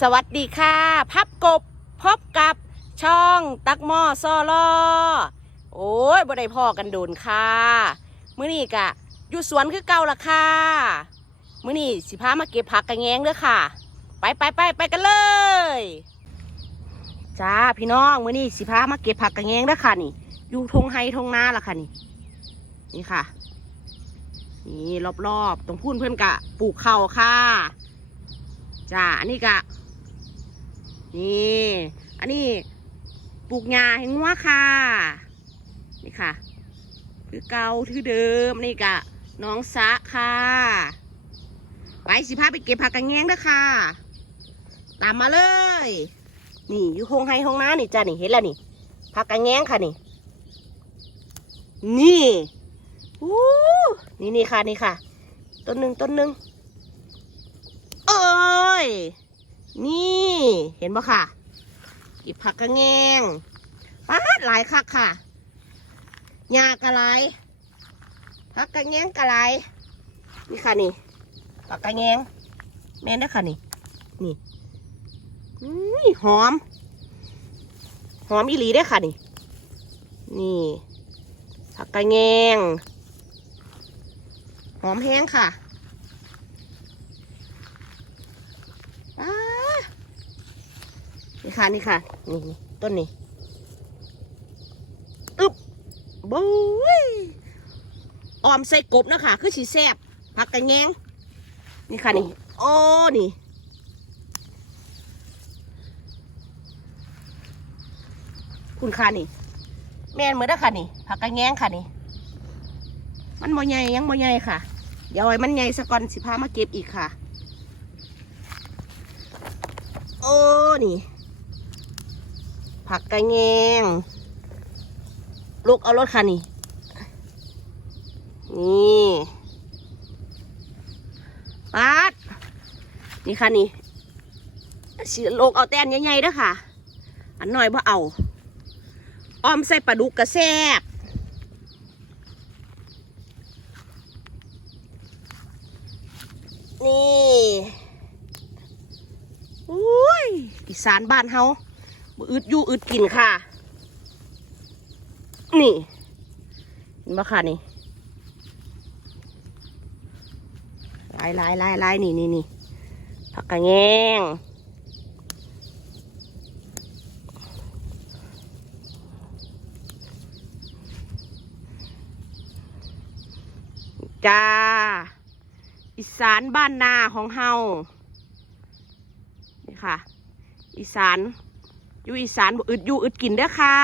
สวัสดีค่ะ พับกบพบกับช่องตักหม้อซอลอโอ้ยบ่ได้พ่อกันโดนค่ะมื้อนี้กะอยู่สวนคือเก่าละค่ะมื้อนี้สิพามาเก็บผักกระแงงเด้อค่ะ ไปไปไปไปกันเลยจ้าพี่น้องมื้อนี้สิพามาเก็บผักกระแงงเด้อค่ะนี่ อยู่ทงไฮทงนาละค่ะนี่ นี่ค่ะ นี่รอบๆตรงพุ่นเพื่อนกะปลูกเข้าค่ะจ้าอันนี้กะ นี่ อันนี้ปลูกหญ้าให้งัวค่ะ นี่ค่ะ คือเก่าคือเดิมนี่กะน้องสะค่ะ ไปสิพาไปเก็บผักกระแงงเด้อค่ะ ตามมาเลย นี่อยู่ห้องไฮห้องน้านี่จ้านี่เห็นแล้วนี่ ผักกระแงงค่ะนี่ นี่อู้นี่นี่ค่ะนี่ค่ะ ต้นหนึ่งต้นหนึ่งเอ้ย นี่เห็นปะค่ะเก็บผักกระแงงป้าดหลายคักค่ะหญ้ากระไรผักกระแงงกระไรนี่ค่ะนี่ผักกระแงงแม่นได้ค่ะนี่ นี่อุ้ยหอม หอมอีหลีได้ค่ะนี่ นี่ผักกระแงง หอมแห้งค่ะอ้า นี่ค่ะนี่ค่ะนี่ต้นนี้อึบบุ้ยออมใส่กบนะคะคือสีแซบผักกระแงงนี่ค่ะนี่โอ้นี่คุณค่ะนี่ แม่นเหมือนเด้ค่ะนี่ผักกระแงงค่ะนี่ มันบ่ใหญ่ยังบ่ใหญ่ค่ะ เดี๋ยวไอ้มันใหญ่สะก่อนสิพามาเก็บอีกค่ะ โอ้นี่ ผักกระแงง ลูกเอารถค่ะนี่นี่ปัดนี่ค่ะนี่สิโลกเอาแตนใหญ่ๆด้อค่ะ อันน้อยบ่เอา อ้อมใส่ปลาดุกกระแซบนี่อุ้ยอีสานบ้านเฮา อึดอยู่อึดกินค่ะ นี่เห็นบ่ค่ะนี่ลายลายลายลายนี่นี่นี่ผักกระแงงจ้า อีสานบ้านนาของเฮานี่ค่ะ อีสาน อยู่อีสานบ่อึดอยู่อึดกินเด้อค่ะ